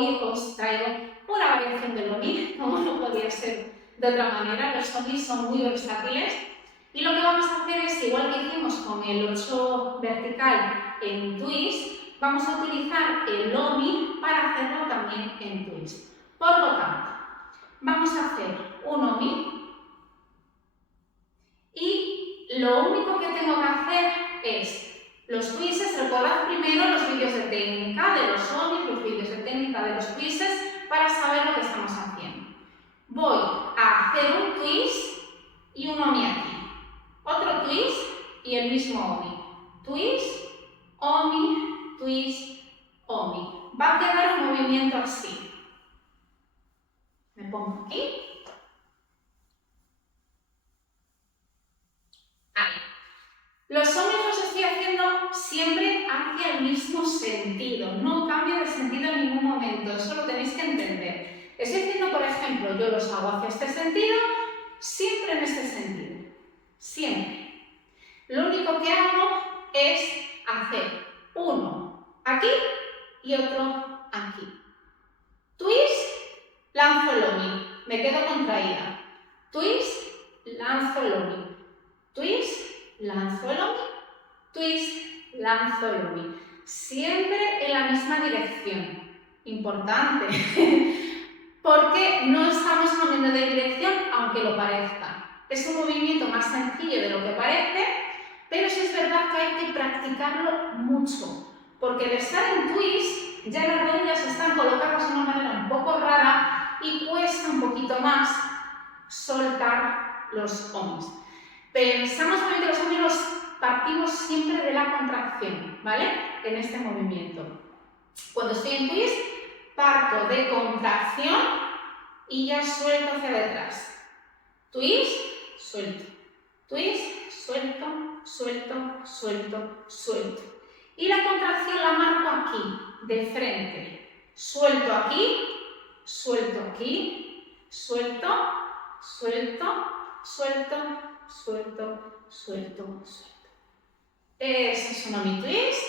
hoy os traigo una variación del omi, como no podía ser de otra manera. Los omis son muy versátiles y lo que vamos a hacer es, igual que hicimos con el 8 vertical en twist, vamos a utilizar el omi para hacerlo también en twist. Por lo tanto, vamos a hacer un omi y lo único que tengo que hacer es los twists. Recordad primero los vídeos de técnica de los omis, los vídeos de técnica de los twists para saber lo que estamos haciendo. Voy a hacer un twist y un omi aquí, otro twist y el mismo omi. Twist, omi, twist, omi. Va a quedar un movimiento así. Me pongo aquí. Ahí. Los omis los estoy haciendo siempre hacia el mismo sentido. No cambio de sentido en ningún momento. Eso lo tenéis que entender. Estoy diciendo, por ejemplo, yo los hago hacia este sentido, siempre en este sentido. Siempre. Lo único que hago es hacer uno aquí y otro aquí. Twist, lanzo el omi, me quedo contraída. Twist, lanzo el omi. Twist, lanzo el omi. Twist, lanzo el omi. Siempre en la misma dirección. Importante. Porque no estamos cambiando de dirección, aunque lo parezca. Es un movimiento más sencillo de lo que parece, pero sí es verdad que hay que practicarlo mucho. Porque al estar en twist, ya las rodillas están colocadas de una manera un poco rara y cuesta un poquito más soltar los omis. Pensamos también que los omis los partimos siempre de la contracción, ¿vale? En este movimiento. Cuando estoy en twist, parto de contracción y ya suelto hacia detrás. Twist, suelto. Twist, suelto, suelto, suelto, suelto. Y la contracción la marco aquí, de frente. Suelto aquí, suelto aquí, suelto, suelto, suelto, suelto, suelto, suelto. Ese es un omi twist.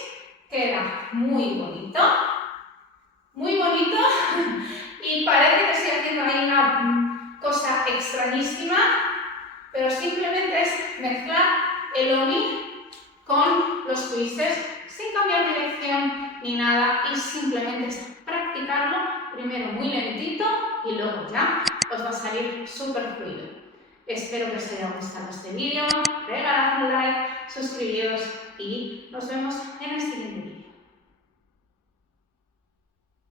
Queda muy bonito. Muy bonito. Y parece que estoy haciendo ahí una cosa extrañísima, pero simplemente es mezclar el omi con los twists sin cambiar dirección ni nada y simplemente es practicarlo primero muy lentito y luego ya os va a salir súper fluido. Espero que os haya gustado este vídeo, regalad un like, suscribiros y nos vemos en el siguiente vídeo.